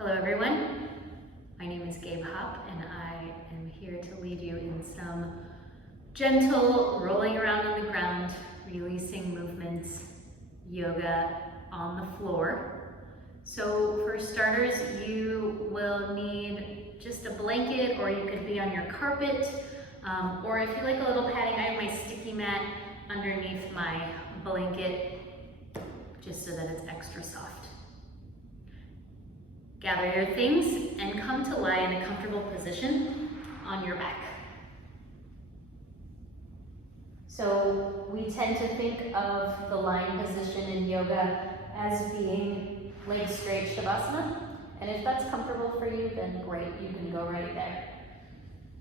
Hello everyone, my name is Gabe Hopp and I am here to lead you in some gentle rolling around on the ground, releasing movements, yoga on the floor. So for starters, you will need just a blanket, or you could be on your carpet, or if you like a little padding, I have my sticky mat underneath my blanket just so that it's extra soft. Gather your things and come to lie in a comfortable position on your back. So we tend to think of the lying position in yoga as being leg straight Shavasana, and if that's comfortable for you, then great, you can go right there.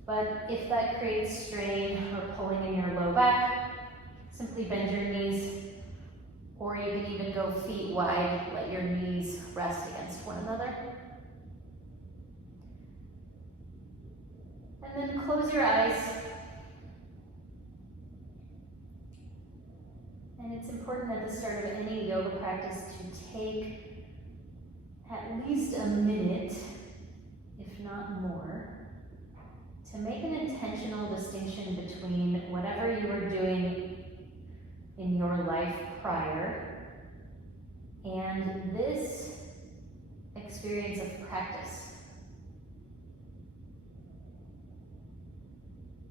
But if that creates strain or pulling in your low back, simply bend your knees, or you can even go feet wide, let your knees rest against one another. And then close your eyes. And it's important at the start of any yoga practice to take at least a minute, if not more, to make an intentional distinction between whatever you were doing in your life prior and this experience of practice.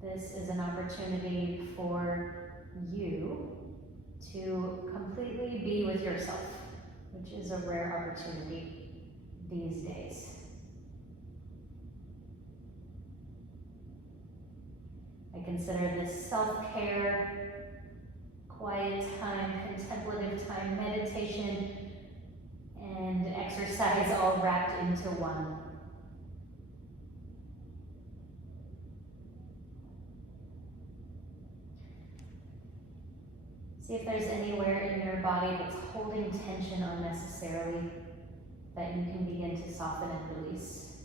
This is an opportunity for you to completely be with yourself, which is a rare opportunity these days. I consider this self-care, quiet time, contemplative time, meditation, and exercise all wrapped into one. See if there's anywhere in your body that's holding tension unnecessarily that you can begin to soften and release.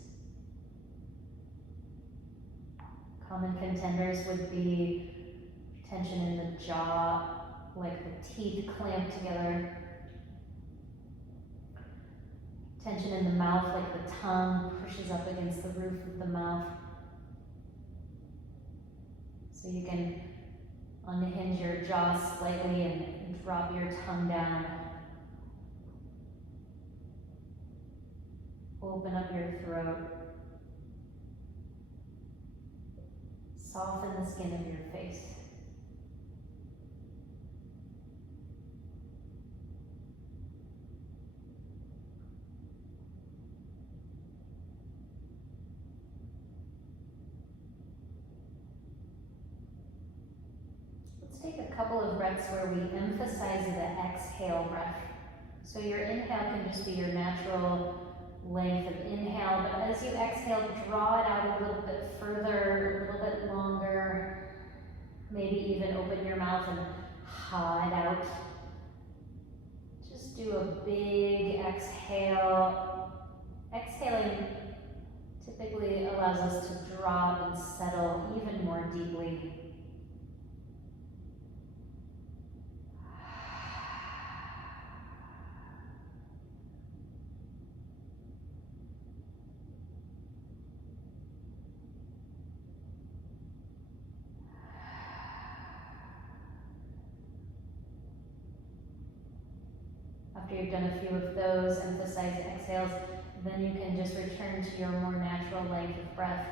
Common contenders would be tension in the jaw, like the teeth clamped together. Tension in the mouth, like the tongue pushes up against the roof of the mouth. So you can unhinge your jaw slightly and drop your tongue down. Open up your throat. Soften the skin of your face. Take a couple of breaths where we emphasize the exhale breath. So your inhale can just be your natural length of inhale, but as you exhale, draw it out a little bit further, a little bit longer. Maybe even open your mouth and ha it out. Just do a big exhale. Exhaling typically allows us to drop and settle even more deeply. After you've done a few of those emphasized exhales, then you can just return to your more natural length of breath.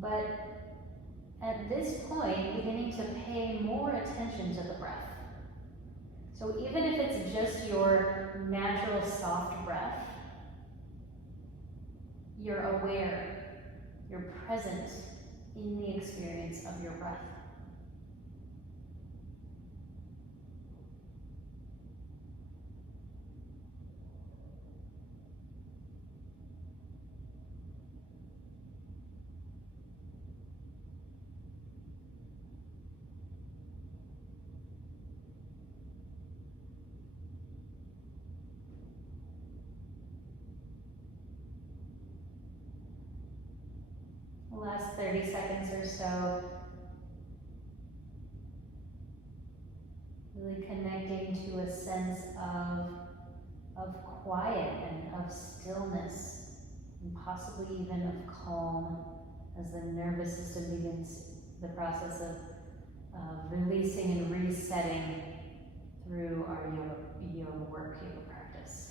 But at this point, beginning to pay more attention to the breath. So even if it's just your natural soft breath, you're aware, you're present in the experience of your breath. Last 30 seconds or so, really connecting to a sense of of quiet and of stillness, and possibly even of calm as the nervous system begins the process of releasing and resetting through our yoga work, yoga practice.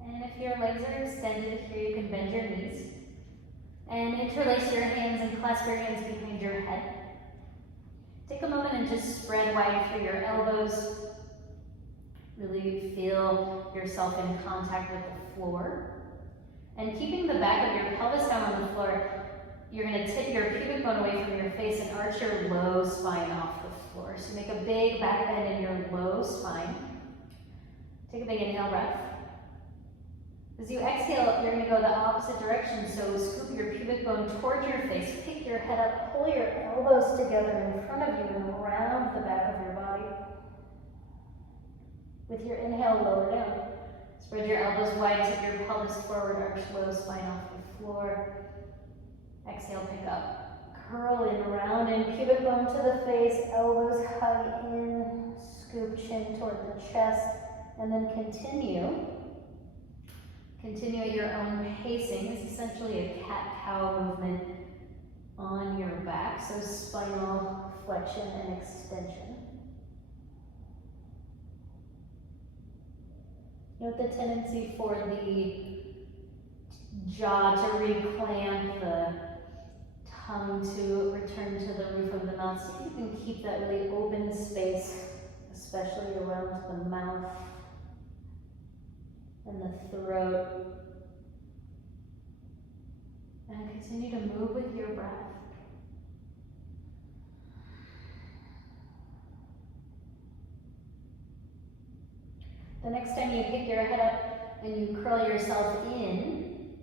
And if your legs are extended here, you can bend your knees and interlace your hands and clasp your hands behind your head. Take a moment and just spread wide through your elbows. Really feel yourself in contact with the floor. And keeping the back of your pelvis down on the floor, you're going to tip your pubic bone away from your face and arch your low spine off the floor. So make a big back bend in your low spine. Take a big inhale breath. As you exhale, you're going to go the opposite direction, so scoop your pubic bone towards your face, pick your head up, pull your elbows together in front of you and around the back of your body. With your inhale, lower down. Spread your elbows wide, tip your pelvis forward, arch low spine off the floor. Exhale, pick up. Curl in, round in, pubic bone to the face, elbows hug in, scoop chin toward the chest, and then continue. Continue at your own pacing. It's essentially a cat-cow movement on your back, so spinal flexion and extension. Note the tendency for the jaw to reclamp, the tongue to return to the roof of the mouth, so you can keep that really open space, especially around the mouth and the throat. And continue to move with your breath. The next time you pick your head up and you curl yourself in,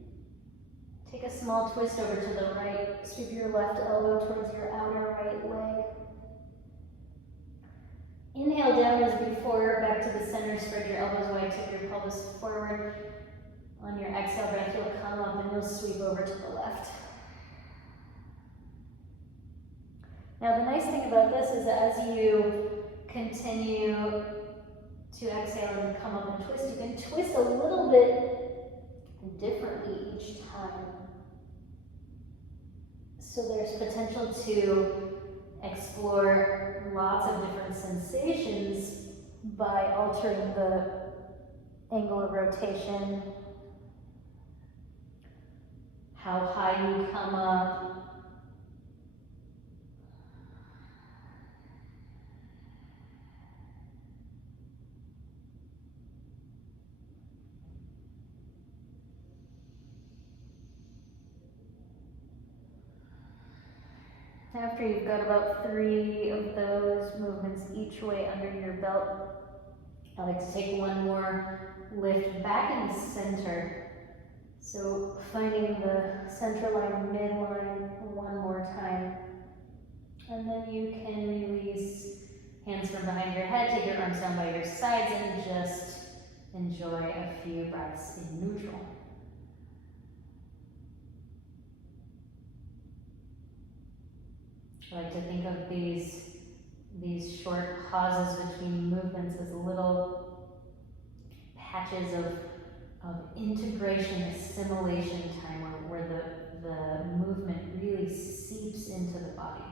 take a small twist over to the right. Sweep your left elbow towards your outer right leg. Inhale down as before, back to the center, spread your elbows wide, tip your pelvis forward. On your exhale breath, you'll come up and you'll sweep over to the left. Now the nice thing about this is that as you continue to exhale and come up and twist, you can twist a little bit differently each time. So there's potential to explore lots of different sensations by altering the angle of rotation, how high you come up, After you've got about 3 of those movements each way under your belt, I like to take one more lift back in the center. So finding the center line, midline one more time. And then you can release hands from behind your head, take your arms down by your sides, and just enjoy a few breaths in neutral. I like to think of these short pauses between movements as little patches of integration, assimilation time where the movement really seeps into the body.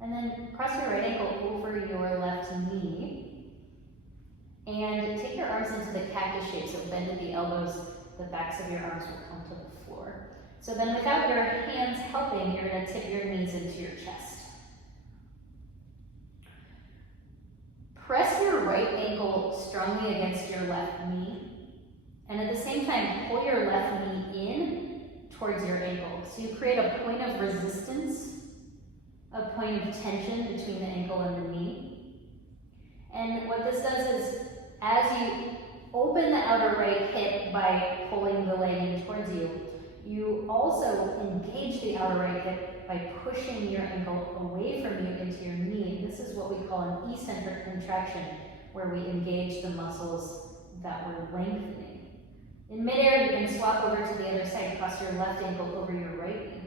And then cross your right ankle over your left knee. And take your arms into the cactus shape, so bend at the elbows, the backs of your arms will come to the floor. So then without your hands helping, you're going to tip your knees into your chest. Press your right ankle strongly against your left knee, and at the same time, pull your left knee in towards your ankle. So you create a point of resistance, a point of tension between the ankle and the knee. And what this does is, as you open the outer right hip by pulling the leg in towards you, you also engage the outer right hip by pushing your ankle away from you into your knee. This is what we call an eccentric contraction, where we engage the muscles that we're lengthening. In midair, you can swap over to the other side, cross your left ankle over your right knee.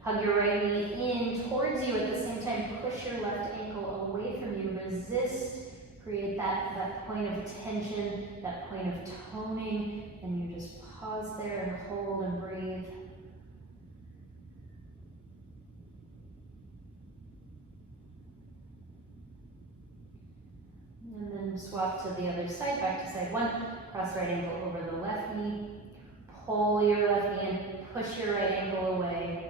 Hug your right knee in towards you, at the same time push your left ankle away from you. Resist, create that point of tension, that point of toning, and you just pause there and hold and breathe. And then swap to the other side, back to side one. Cross right ankle over the left knee. Pull your left knee in, push your right ankle away.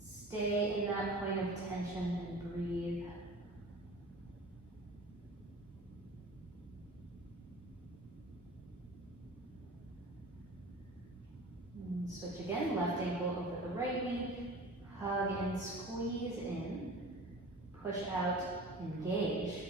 Stay in that point of tension and breathe. And switch again, left ankle over the right knee. Hug and squeeze in. Push out, engage.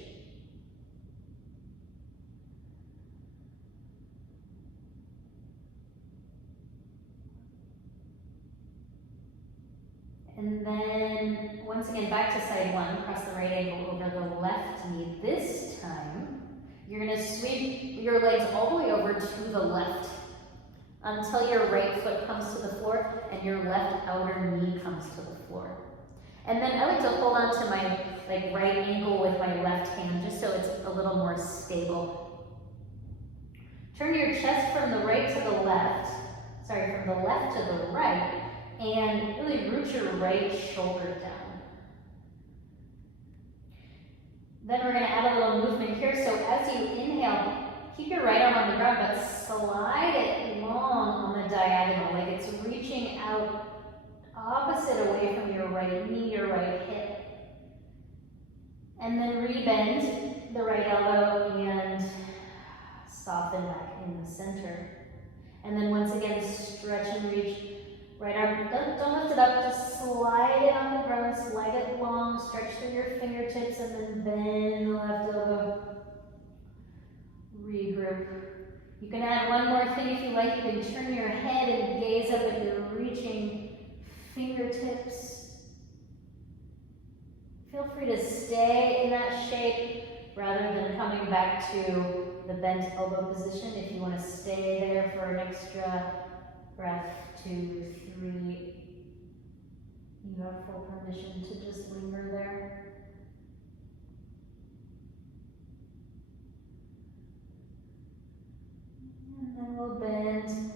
And then, once again, back to side one, cross the right ankle over the left knee. This time, you're gonna sweep your legs all the way over to the left until your right foot comes to the floor and your left outer knee comes to the floor. And then I like to hold on to my right ankle with my left hand, just so it's a little more stable. Turn your chest from the right to the left, from the left to the right, and really root your right shoulder down. Then we're going to add a little movement here. So as you inhale, keep your right arm on the ground, but slide it long on the diagonal, like it's reaching out opposite away from your right knee, your right hip. And then rebend the right elbow and soften back in the center. And then once again, stretch and reach. Right arm, don't lift it up, just slide it on the ground, slide it long, stretch through your fingertips, and then bend the left elbow. Regroup. You can add one more thing if you like. You can turn your head and gaze up at your reaching fingertips. Feel free to stay in that shape rather than coming baup to the bent elbow position. If you want to stay there for an extra breath, 2, 3, you have full permission to just linger there. And then we'll bend,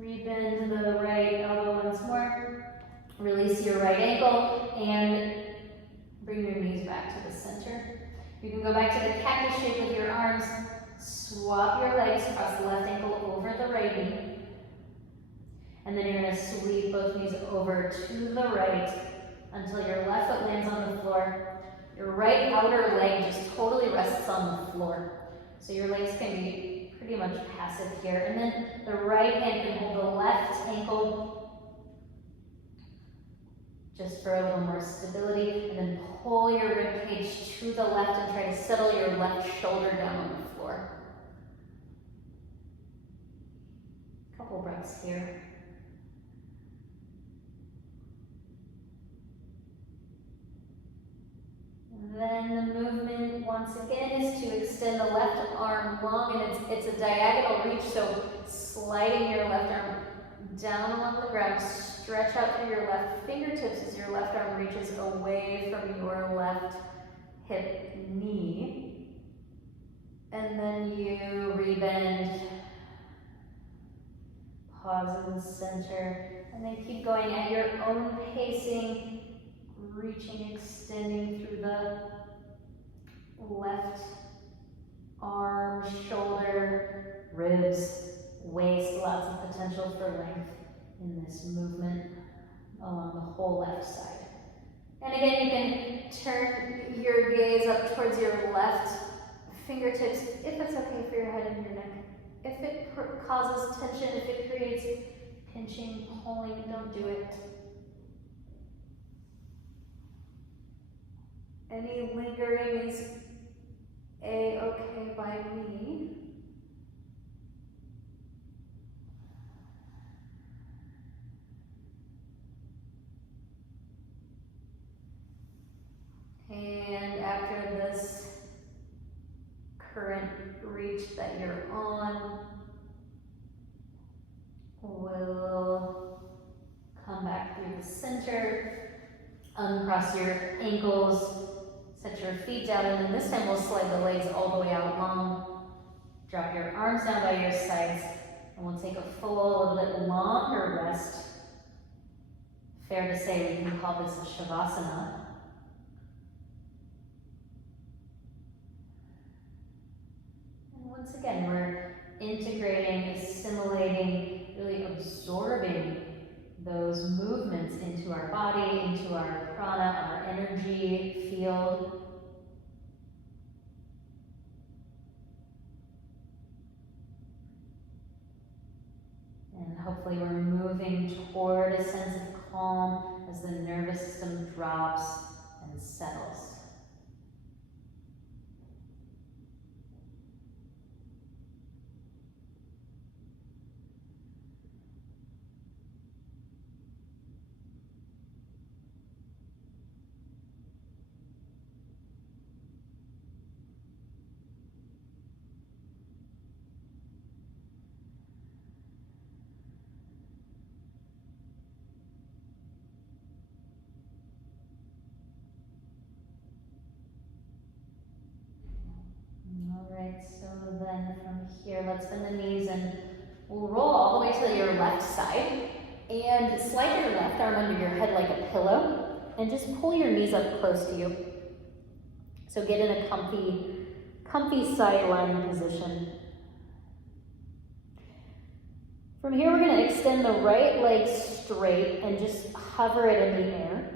rebend the right elbow once more. Release your right ankle and bring your knees back to the center. You can go back to the cactus shape with your arms. Swap your legs, cross the left ankle over the right knee. And then you're going to sweep both knees over to the right until your left foot lands on the floor. Your right outer leg just totally rests on the floor. So your legs can be pretty much passive here. And then the right hand can hold the left ankle just for a little more stability. And then pull your rib cage to the left and try to settle your left shoulder down on the floor. Couple breaths here. Then the movement, once again, is to extend the left arm long, and it's a diagonal reach, so sliding your left arm down along the ground, stretch out through your left fingertips as your left arm reaches away from your left hip knee. And then you rebend, pause in the center, and then keep going at your own pacing. Reaching, extending through the left arm, shoulder, ribs, waist. Lots of potential for length in this movement along the whole left side. And again, you can turn your gaze up towards your left fingertips if it's okay for your head and your neck. If it causes tension, if it creates pinching, pulling, don't do it. Any lingering is a-okay by me. And after this current reach that you're on, we'll come back through the center, uncross your ankles, set your feet down, and then this time we'll slide the legs all the way out long. Drop your arms down by your sides, and we'll take a full, a little bit longer rest. Fair to say we can call this a Shavasana. And once again, we're integrating, assimilating, really absorbing those movements into our body, into our prana, our energy field. And hopefully we're moving toward a sense of calm as the nervous system drops and settles. Alright, so then from here, let's bend the knees and we'll roll all the way to your left side and slide your left arm under your head like a pillow and just pull your knees up close to you. So get in a comfy side lying position. From here, we're going to extend the right leg straight and just hover it in the air.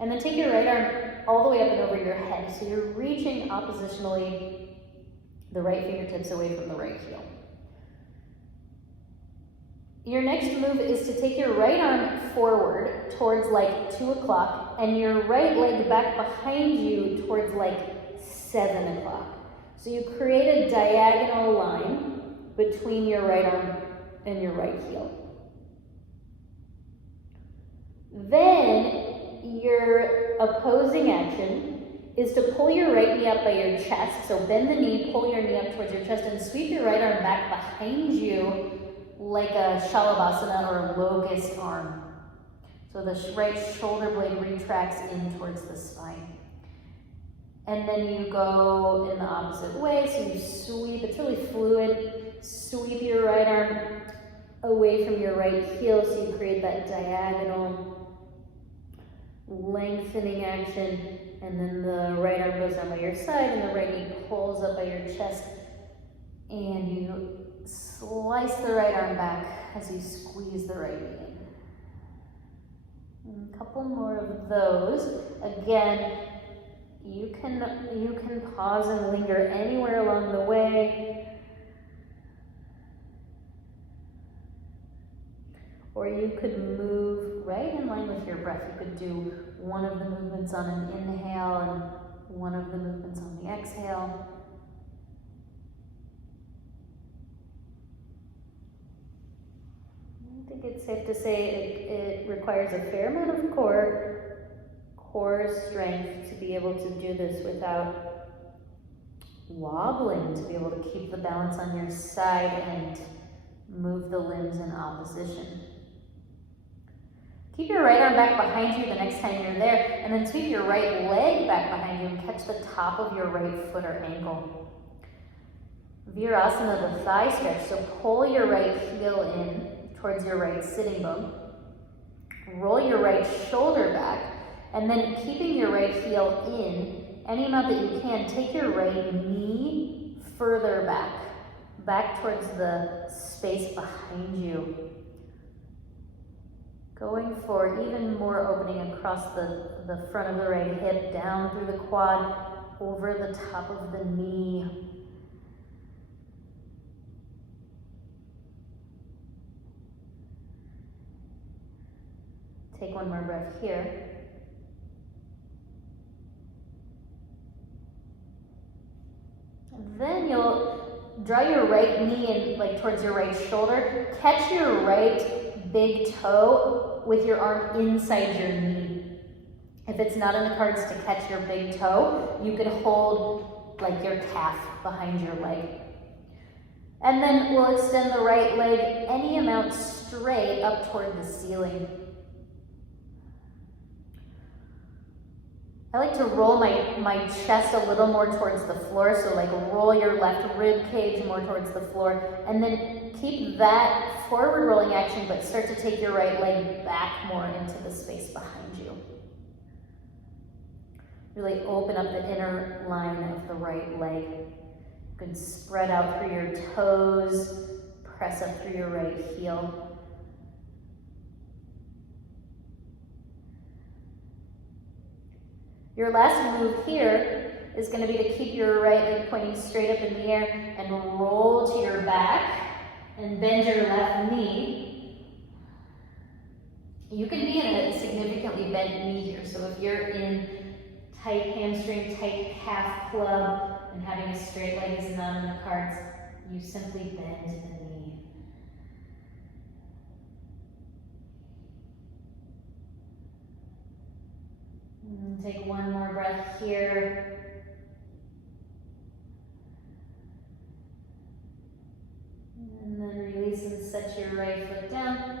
And then take your right arm all the way up and over your head. So you're reaching oppositionally the right fingertips away from the right heel. Your next move is to take your right arm forward towards like 2 o'clock and your right leg back behind you towards like 7 o'clock. So you create a diagonal line between your right arm and your right heel. Then your opposing action is to pull your right knee up by your chest. So bend the knee, pull your knee up towards your chest, and sweep your right arm back behind you like a Shalabhasana or a locust arm. So the right shoulder blade retracts in towards the spine. And then you go in the opposite way, so you sweep, it's really fluid, sweep your right arm away from your right heel so you create that diagonal lengthening action. And then the right arm goes down by your side and the right knee pulls up by your chest. And you slice the right arm back as you squeeze the right knee in. And a couple more of those. Again, you can pause and linger anywhere along the way. Or you could move right in line with your breath. You could do one of the movements on an inhale and one of the movements on the exhale. I think it's safe to say it requires a fair amount of core strength to be able to do this without wobbling, to be able to keep the balance on your side and move the limbs in opposition. Keep your right arm back behind you the next time you're there, and then sweep your right leg back behind you and catch the top of your right foot or ankle. Virasana, the thigh stretch, so pull your right heel in towards your right sitting bone. Roll your right shoulder back, and then keeping your right heel in, any amount that you can, take your right knee further back towards the space behind you. Going for even more opening across the front of the right hip, down through the quad, over the top of the knee. Take one more breath here. Then you'll draw your right knee in, like towards your right shoulder. Catch your right big toe with your arm inside your knee. If it's not in the cards to catch your big toe, you can hold like your calf behind your leg. And then we'll extend the right leg any amount straight up toward the ceiling. I like to roll my chest a little more towards the floor, so like roll your left rib cage more towards the floor, and then keep that forward rolling action, but start to take your right leg back more into the space behind you. Really open up the inner line of the right leg. You can spread out through your toes, press up through your right heel. Your last move here is going to be to keep your right leg pointing straight up in the air and roll to your back and bend your left knee. You can be in a significantly bent knee here, so if you're in tight hamstring, tight calf club, and having a straight leg is not in the cards, you simply bend the knee. And take one more breath here. And then release and set your right foot down.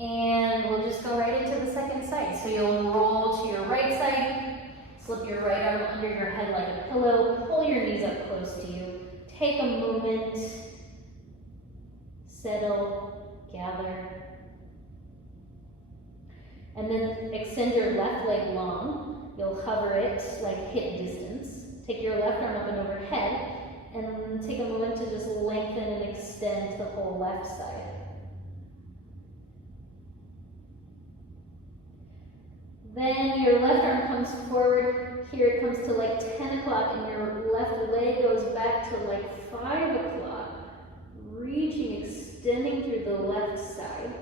And we'll just go right into the second side. So you'll roll to your right side, slip your right arm under your head like a pillow, pull your knees up close to you, take a moment, settle, gather. And then extend your left leg long. You'll hover it like hip distance. Take your left arm up and overhead, and take a moment to just lengthen and extend the whole left side. Then your left arm comes forward. Here it comes to like 10 o'clock, and your left leg goes back to like 5 o'clock, reaching, extending through the left side.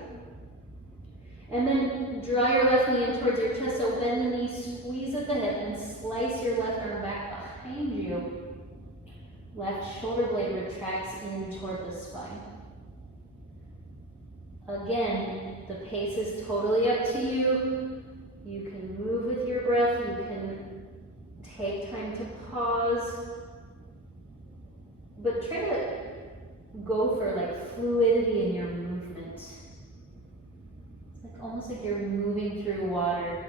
And then draw your left knee in towards your chest, so bend the knee, squeeze at the hip, and slice your left arm back behind you. Left shoulder blade retracts in toward the spine. Again, the pace is totally up to you. You can move with your breath, you can take time to pause, but try to go for like fluidity in your movement. Almost like you're moving through water.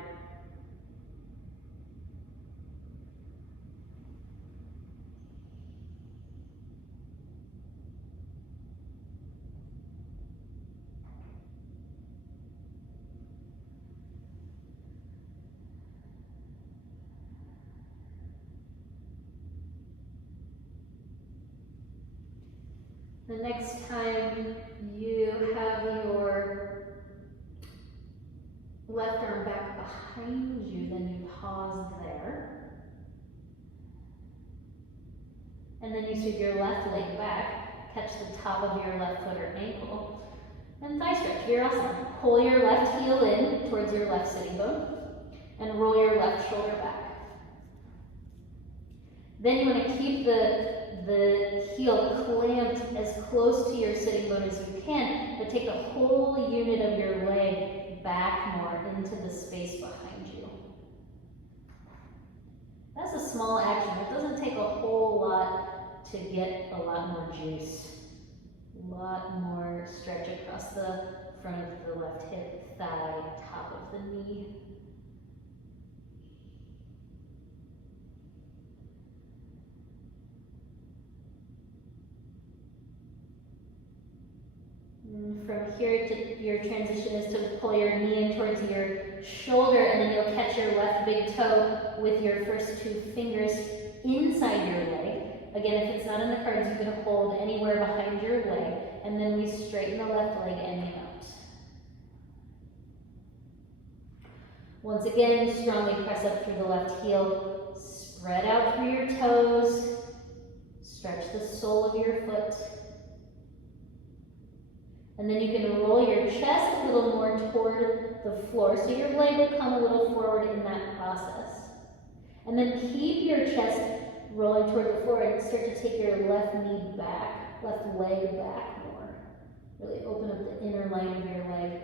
The next time you have your left arm back behind you, then you pause there. And then you sweep your left leg back, catch the top of your left foot or ankle, and thigh stretch, Virasana. Pull your left heel in towards your left sitting bone, and roll your left shoulder back. Then you want to keep the heel clamped as close to your sitting bone as you can, but take the whole unit of your leg back more into the space behind you. That's a small action. It doesn't take a whole lot to get a lot more juice. A lot more stretch across the front of the left hip, thigh, top of the knee. From here, your transition is to pull your knee in towards your shoulder, and then you'll catch your left big toe with your first two fingers inside your leg. Again, if it's not in the cards, you can hold anywhere behind your leg, and then we straighten the left leg and out. Once again, strongly press up through the left heel, spread out through your toes, stretch the sole of your foot. And then you can roll your chest a little more toward the floor, so your leg will come a little forward in that process. And then keep your chest rolling toward the floor, and start to take your left knee back, left leg back more. Really open up the inner line of your leg.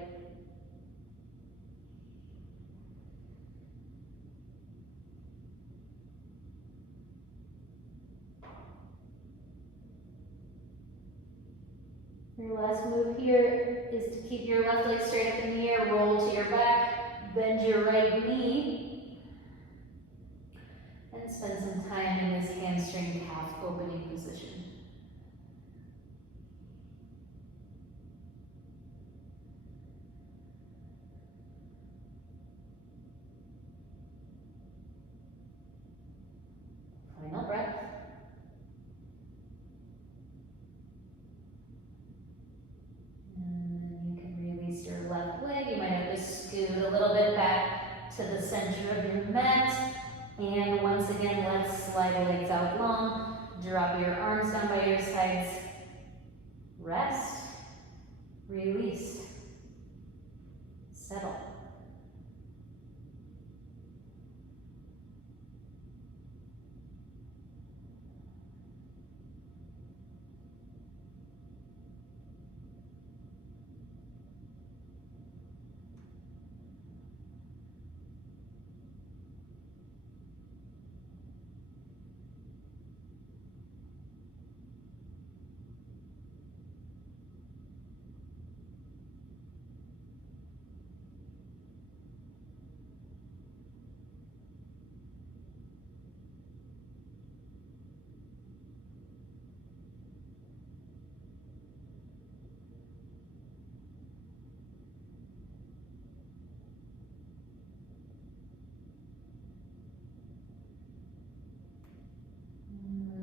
Your last move here is to keep your left leg straight up in the air, roll to your back, bend your right knee, and spend some time in this hamstring calf opening position. Final breath. Your left leg, you might have to scoot a little bit back to the center of your mat, and once again, let's slide the legs out long, drop your arms down by your sides, rest, release, settle.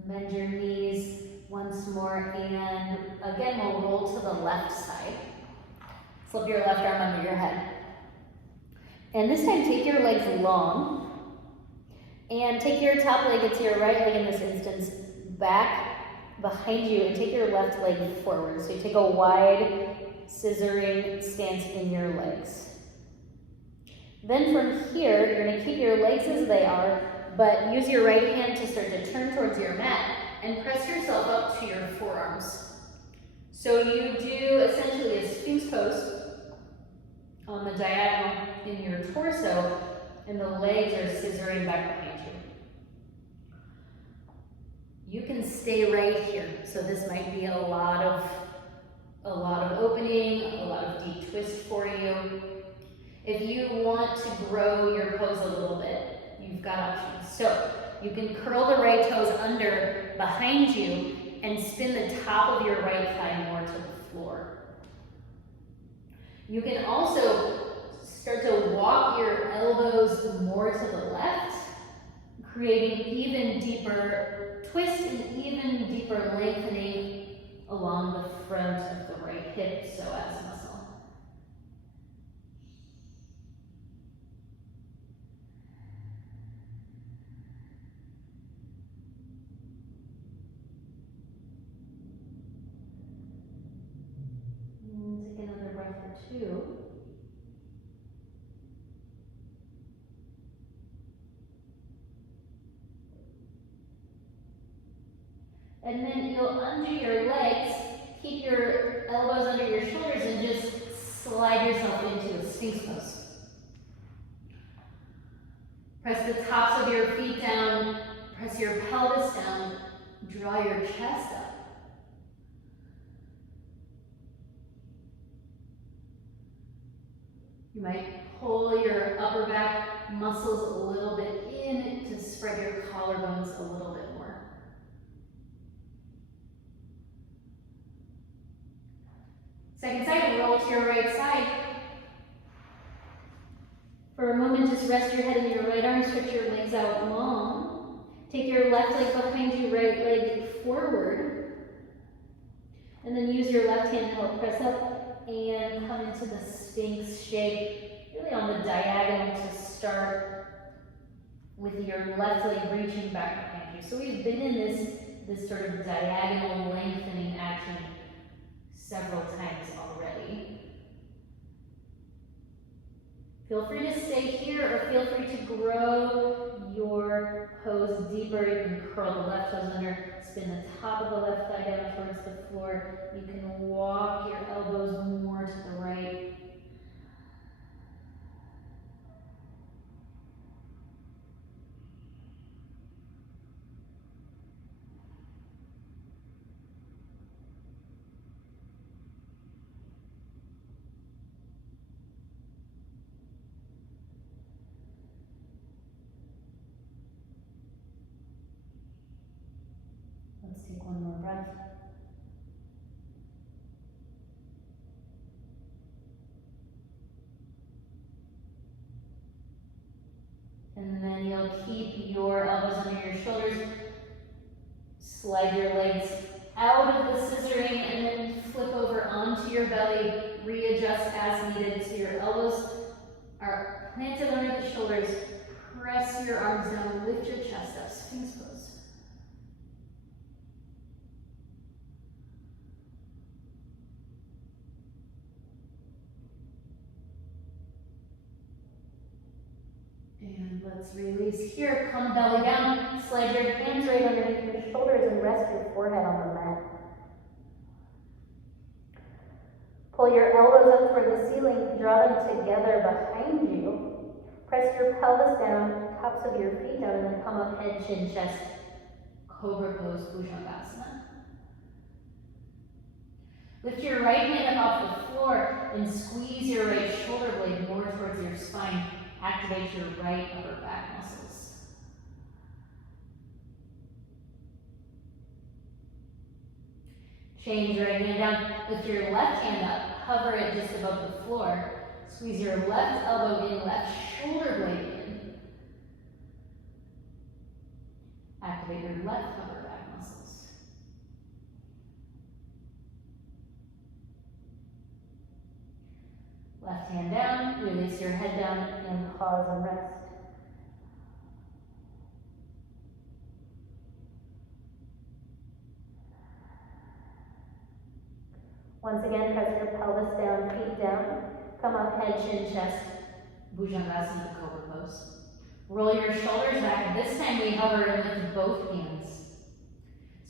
Bend your knees once more, and again we'll roll to the left side. Flip your left arm under your head. And this time take your legs long, and take your top leg, it's your right leg in this instance, back behind you, and take your left leg forward. So you take a wide scissoring stance in your legs. Then from here, you're going to keep your legs as they are, but use your right hand to start to turn towards your mat and press yourself up to your forearms. So you do essentially a Sphinx pose on the diagonal in your torso, and the legs are scissoring back behind you. You can stay right here. So this might be a lot of opening, a lot of deep twist for you. If you want to grow your pose a little bit, you've got options. So you can curl the right toes under behind you and spin the top of your right thigh more to the floor. You can also start to walk your elbows more to the left, creating even deeper twist and even deeper lengthening along the front of the right hip, psoas muscle. Take another breath or two. And then you'll undo your legs, keep your elbows under your shoulders, and just slide yourself into a Sphinx pose. Press the tops of your feet down, press your pelvis down, draw your chest up. You might pull your upper back muscles a little bit in to spread your collarbones a little bit more. Second side, roll to your right side. For a moment, just rest your head in your right arm, stretch your legs out long. Take your left leg behind you, right leg forward. And then use your left hand to help press up and come into the Sphinx shape, really on the diagonal to start with your left leg reaching back behind you. So we've been in this sort of diagonal lengthening action several times already. Feel free to stay here or feel free to grow your pose deeper even can curl the left toes under, spin the top of the left thigh down towards the floor. You can walk your elbows more to the right. Let's take one more breath. And then you'll keep your elbows under your shoulders. Slide your legs out of the scissoring and then flip over onto your belly. Readjust as needed so your elbows are planted under the shoulders. Press your arms down, lift your chest up, Sphinx pose. And let's release here. Come belly down. Slide your hands right underneath your shoulders and rest your forehead on the mat. Pull your elbows up toward the ceiling. Draw them together behind you. Press your pelvis down, tops of your feet down, and then come up head, chin, chest. Cobra pose, Bhujangasana. Lift your right hand up off the floor and squeeze your right shoulder blade more towards your spine. Activate your right upper back muscles. Change your right hand down. Lift your left hand up. Hover it just above the floor. Squeeze your left elbow in, left shoulder blade in. Activate your left upper back muscles. Left hand down, release your head down, and pause and rest. Once again, press your pelvis down, feet down. Come up, head, chin, chest. Bhujangasana, Cobra pose. Roll your shoulders back. This time we hover with both hands.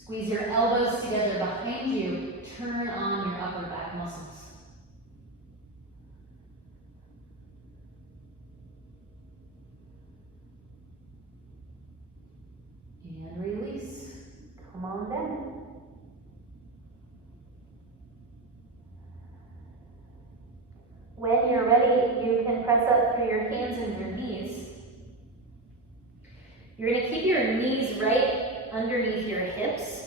Squeeze your elbows together behind you. Turn on your upper back muscles. And release. Come on down. When you're ready, you can press up through your hands and your knees. You're going to keep your knees right underneath your hips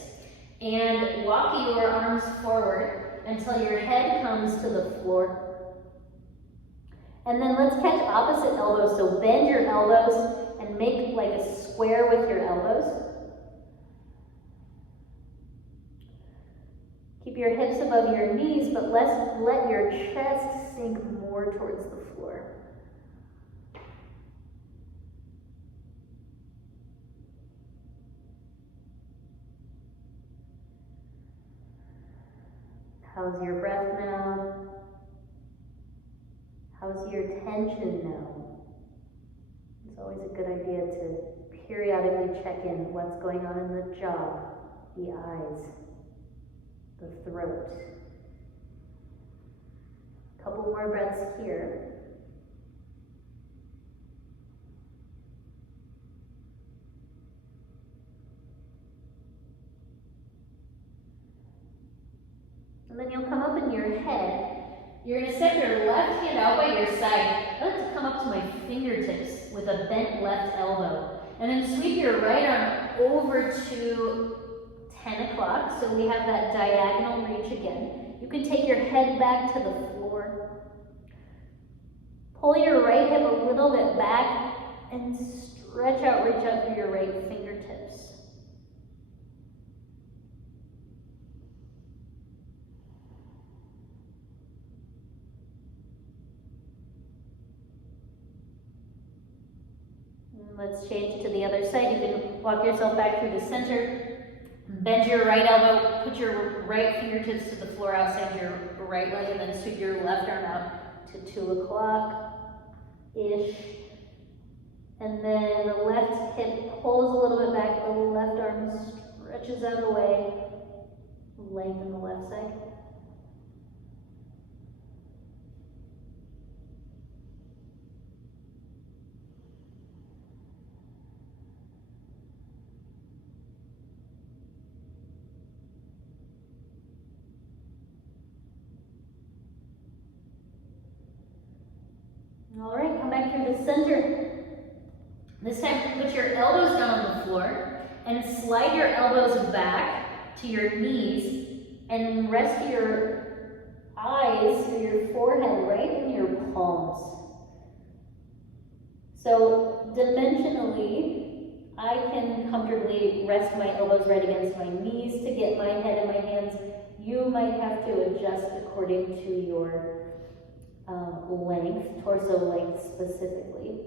and walk your arms forward until your head comes to the floor. And then let's catch opposite elbows. So bend your elbows and make like a square with your elbows. Keep your hips above your knees, but let your chest sink more towards the floor. How's your breath now? How's your tension now? It's always a good idea to periodically check in what's going on in the jaw, the eyes, the throat. A couple more breaths here. And then you'll come up in your head. You're going to set your left hand out by your side. I like to come up to my fingertips with a bent left elbow. And then sweep your right arm over to 10 o'clock, so we have that diagonal reach again. You can take your head back to the floor. Pull your right hip a little bit back and stretch out, reach out through your right fingertips. And let's change to the other side. You can walk yourself back through the center. Bend your right elbow, put your right fingertips to the floor outside your right leg, and then sweep your left arm out to 2 o'clock-ish. And then the left hip pulls a little bit back, the left arm stretches out away, lengthen the left side. All right, come back through the center. This time, put your elbows down on the floor and slide your elbows back to your knees and rest your eyes or your forehead right in your palms. So dimensionally, I can comfortably rest my elbows right against my knees to get my head in my hands. You might have to adjust according to your length, torso length specifically.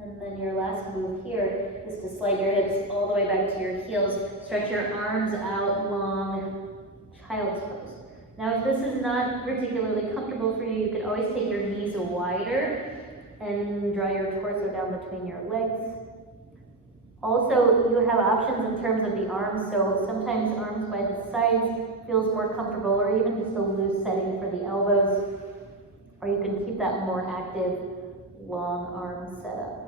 And then your last move here is to slide your hips all the way back to your heels. Stretch your arms out long, child's pose. Now, if this is not particularly comfortable for you, you can always take your knees wider and draw your torso down between your legs. Also, you have options in terms of the arms, so sometimes arms by the sides feels more comfortable, or even just a loose setting for the elbows, or you can keep that more active long arm setup.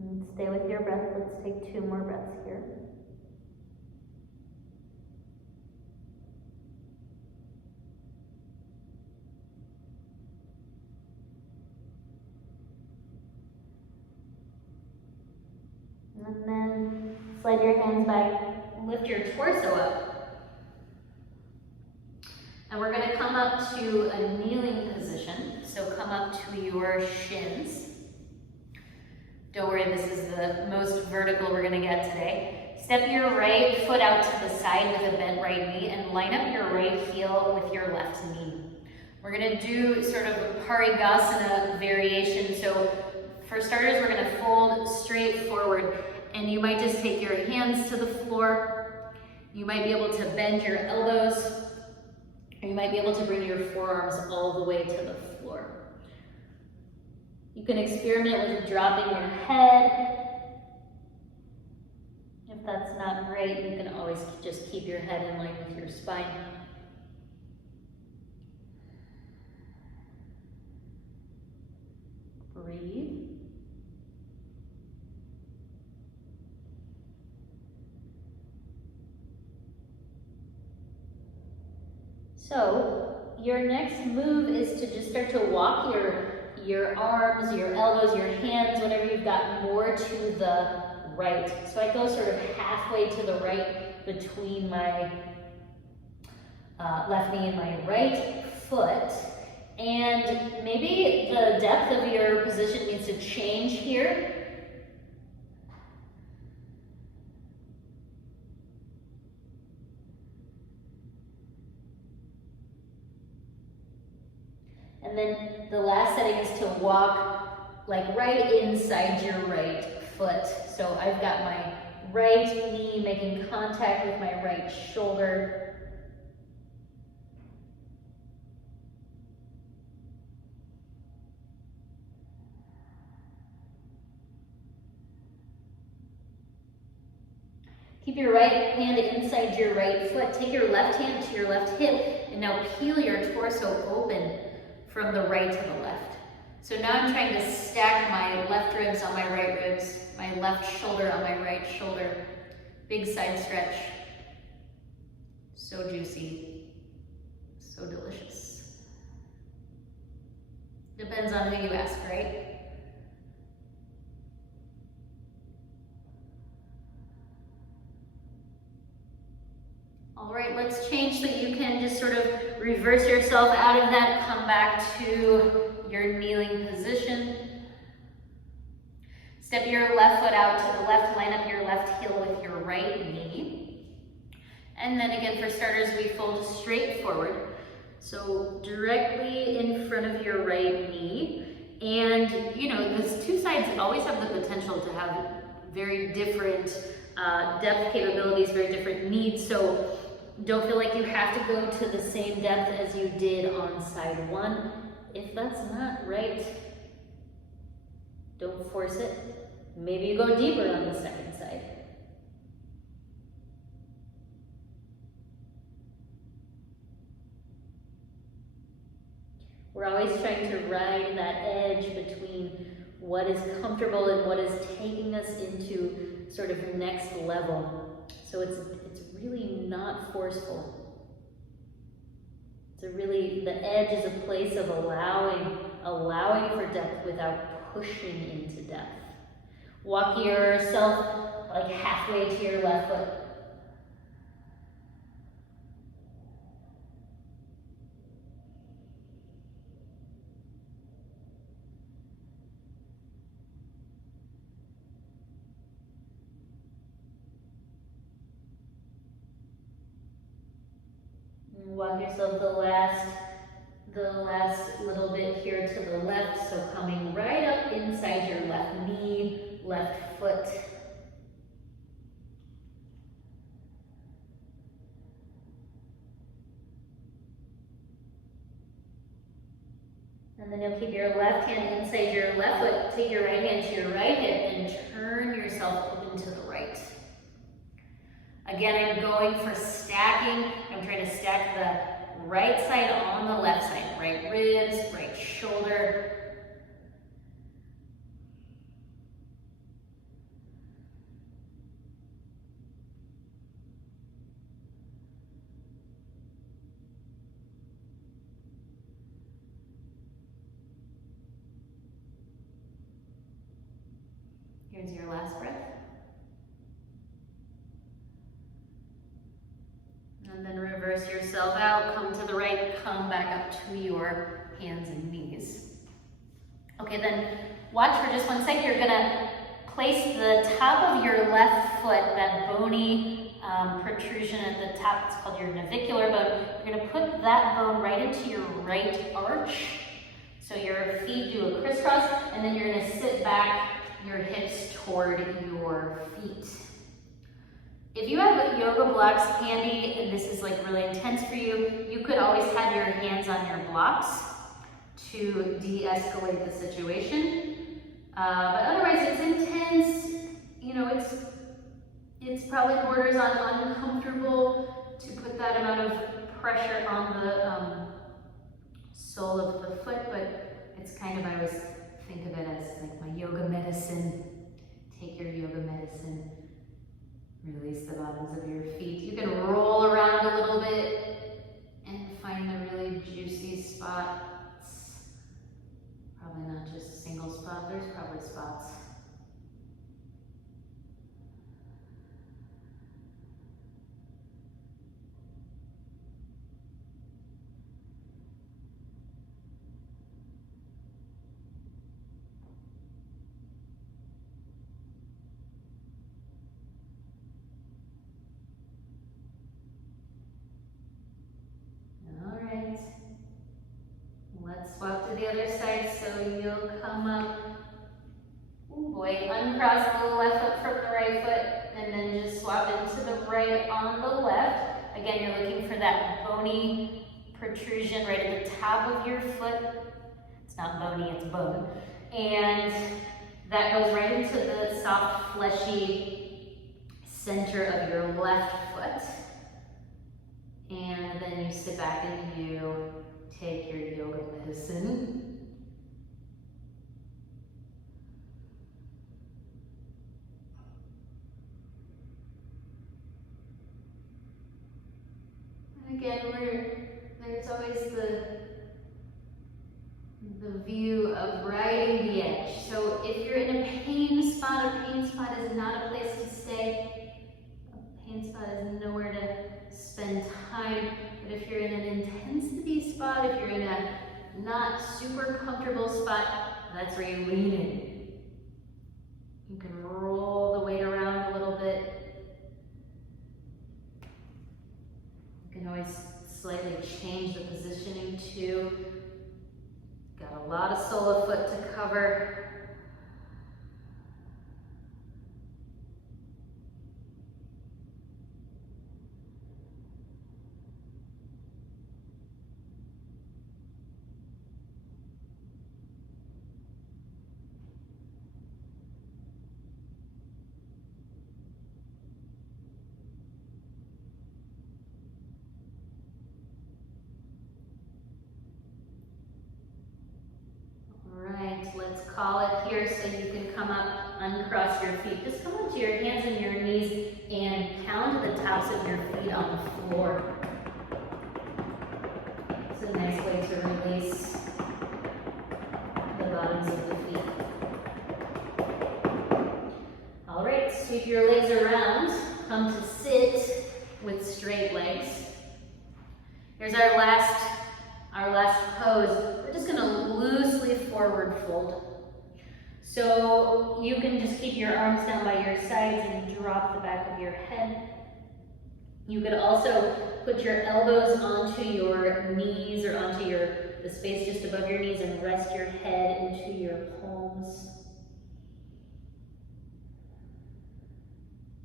And stay with your breath. Let's take 2 more breaths here. And then slide your hands back, lift your torso up. And we're going to come up to a kneeling position. So come up to your shins. Don't worry, this is the most vertical we're going to get today. Step your right foot out to the side with a bent right knee and line up your right heel with your left knee. We're going to do sort of a Parigasana variation. So for starters, we're going to fold straight forward, and you might just take your hands to the floor. You might be able to bend your elbows, or you might be able to bring your forearms all the way to the floor. You can experiment with dropping your head. If that's not great, you can always just keep your head in line with your spine. Breathe. So your next move is to just start to walk your arms, your elbows, your hands, whatever you've got, more to the right. So I go sort of halfway to the right between my left knee and my right foot. And maybe the depth of your position needs to change here. And then the last setting is to walk like right inside your right foot. So I've got my right knee making contact with my right shoulder. Keep your right hand inside your right foot. Take your left hand to your left hip, and now peel your torso open from the right to the left. So now I'm trying to stack my left ribs on my right ribs, my left shoulder on my right shoulder. Big side stretch. So juicy, so delicious. Depends on who you ask, right? All right, let's change so you can just sort of reverse yourself out of that, come back to your kneeling position. Step your left foot out to the left, line up your left heel with your right knee. And then again, for starters, we fold straight forward. So directly in front of your right knee. And you know, these two sides always have the potential to have very different depth capabilities, very different needs. So don't feel like you have to go to the same depth as you did on side one. If that's not right, don't force it. Maybe you go deeper on the second side. We're always trying to ride that edge between what is comfortable and what is taking us into sort of next level. So it's really not forceful. The edge is a place of allowing for depth without pushing into depth. Walk yourself like halfway to your left foot. Walk yourself the last little bit here to the left, so coming right up inside your left knee, left foot. And then you'll keep your left hand inside your left foot, take your right hand to your right hip and turn yourself open to the right. Again, I'm going for stacking. I'm trying to stack the right side on the left side. Right ribs, right shoulder. Here's your last breath. And then reverse yourself out, come to the right, come back up to your hands and knees. Okay, then watch for just one second. You're gonna place the top of your left foot, that bony protrusion at the top, it's called your navicular bone. You're gonna put that bone right into your right arch. So your feet do a crisscross, and then you're gonna sit back your hips toward your feet. If you have yoga blocks handy and this is like really intense for you, you could always have your hands on your blocks to de-escalate the situation. But otherwise it's intense, you know, it's probably borders on uncomfortable to put that amount of pressure on the sole of the foot, but it's kind of, I always think of it as like my yoga medicine. Take your yoga medicine. Release the bottoms of your feet. You can roll around a little bit and find the really juicy spots. Probably not just a single spot, there's probably spots. Let's swap to the other side, so you'll come up, oh boy, uncross the left foot from the right foot, and then just swap into the right on the left. Again, you're looking for that bony protrusion right at the top of your foot. It's not bony, it's bone. And that goes right into the soft, fleshy center of your left foot. And then you sit back and you take your yoga medicine. And again, there's always the view of riding the edge. So if you're in a pain spot is not a place to stay. A pain spot is nowhere to spend time. But if you're in an intensity not super comfortable spot, that's where you lean in. You can roll the weight around a little bit. You can always slightly change the positioning too. Got a lot of sole of foot to cover. Let's call it here so you can come up, uncross your feet. Just come onto your hands and your knees and pound the tops of your feet on the floor. It's a nice way to release the bottoms of the feet. All right, sweep your legs around. Come to sit with straight legs. Here's our last pose. We're just going to loosely forward fold. So you can just keep your arms down by your sides and drop the back of your head. You could also put your elbows onto your knees or onto the space just above your knees and rest your head into your palms.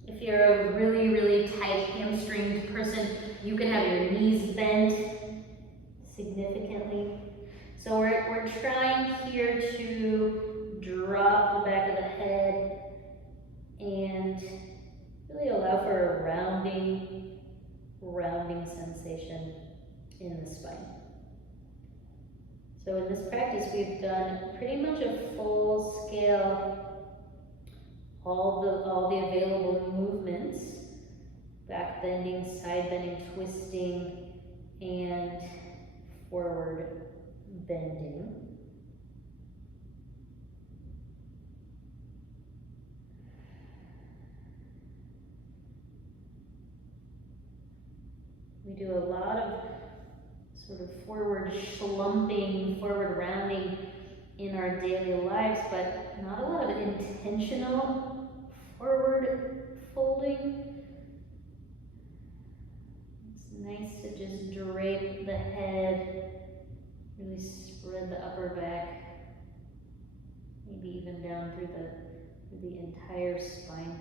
If you're a really, really tight hamstringed person, you can have your knees bent significantly. So we're trying here to drop the back of the head and really allow for a rounding sensation in the spine. So in this practice, we've done pretty much a full scale, all the available movements, back bending, side bending, twisting, and forward bending. We do a lot of sort of forward schlumping, forward rounding in our daily lives, but not a lot of intentional forward folding. It's nice to just drape the head, really spread the upper back, maybe even down through the entire spine.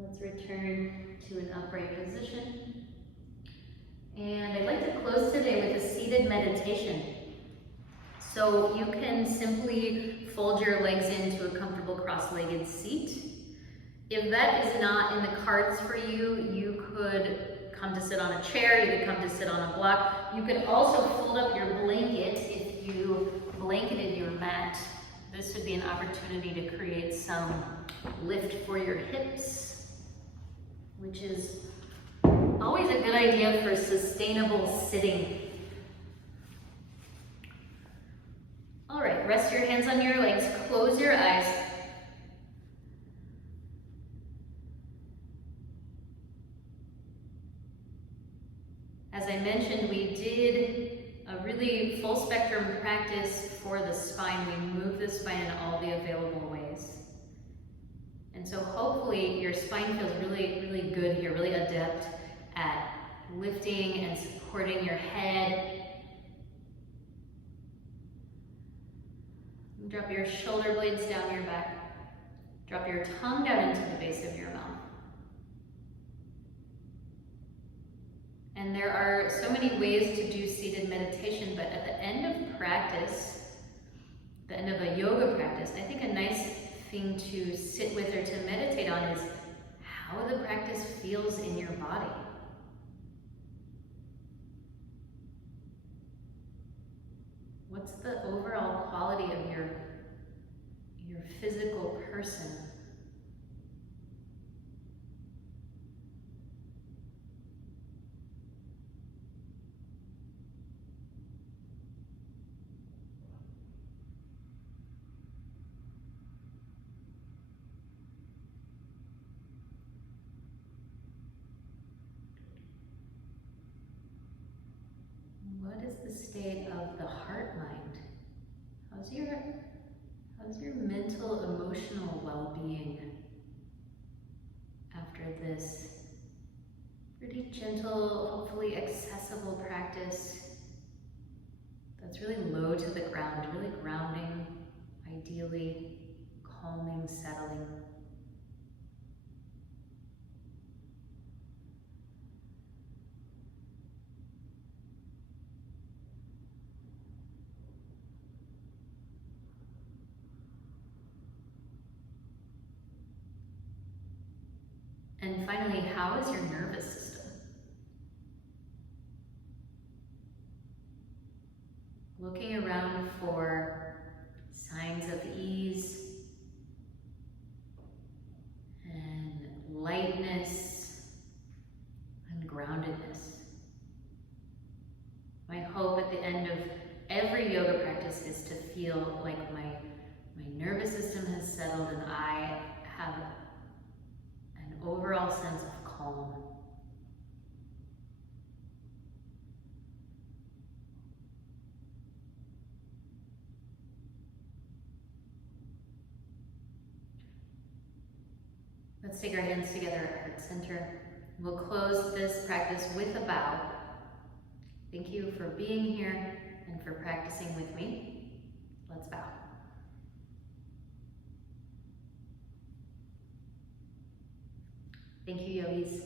Let's return to an upright position. And I'd like to close today with a seated meditation. So you can simply fold your legs into a comfortable cross-legged seat. If that is not in the cards for you, you could come to sit on a chair, you could come to sit on a block. You could also fold up your blanket if you blanketed your mat. This would be an opportunity to create some lift for your hips, which is always a good idea for sustainable sitting. All right, rest your hands on your legs, close your eyes. As I mentioned, we did a really full spectrum practice for the spine. We moved the spine in all the available ways. And so hopefully your spine feels really, really good here, really adept at lifting and supporting your head. Drop your shoulder blades down your back. Drop your tongue down into the base of your mouth. And there are so many ways to do seated meditation, but at the end of practice, the end of a yoga practice, I think a nice thing to sit with or to meditate on is how the practice feels in your body. What's the overall quality of your physical person? the state of the heart mind? How's your mental, emotional well-being after this pretty gentle, hopefully accessible practice that's really low to the ground, really grounding, ideally calming, settling. And finally, how is your nervous system? Looking around for signs of ease and lightness and groundedness. My hope at the end of every yoga practice is to feel like my nervous system has settled and I have an overall sense of calm. Let's take our hands together at heart center. We'll close this practice with a bow. Thank you for being here and for practicing with me. Let's bow. Thank you, yogis.